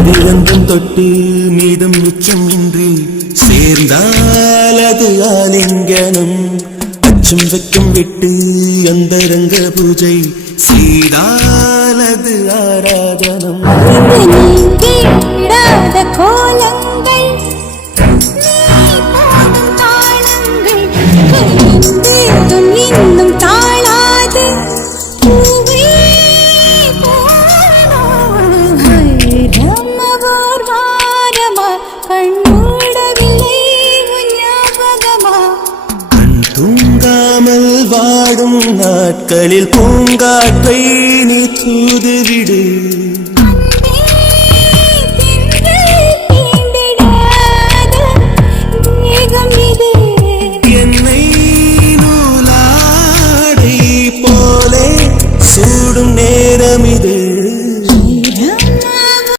அதிரந்தம் தொட்டு மீதம் மிச்சம் இன்றி சேர்ந்தால் அது ஆலிங்கனம் அச்சம் வெக்கம் விட்டு அந்தரங்க பூஜை செய்தால் அது ஆராதனம் கோலங்கள் இன்னும் தாழாது தூங்காமல் வாடும் நாட்களில் பூங்காற்றை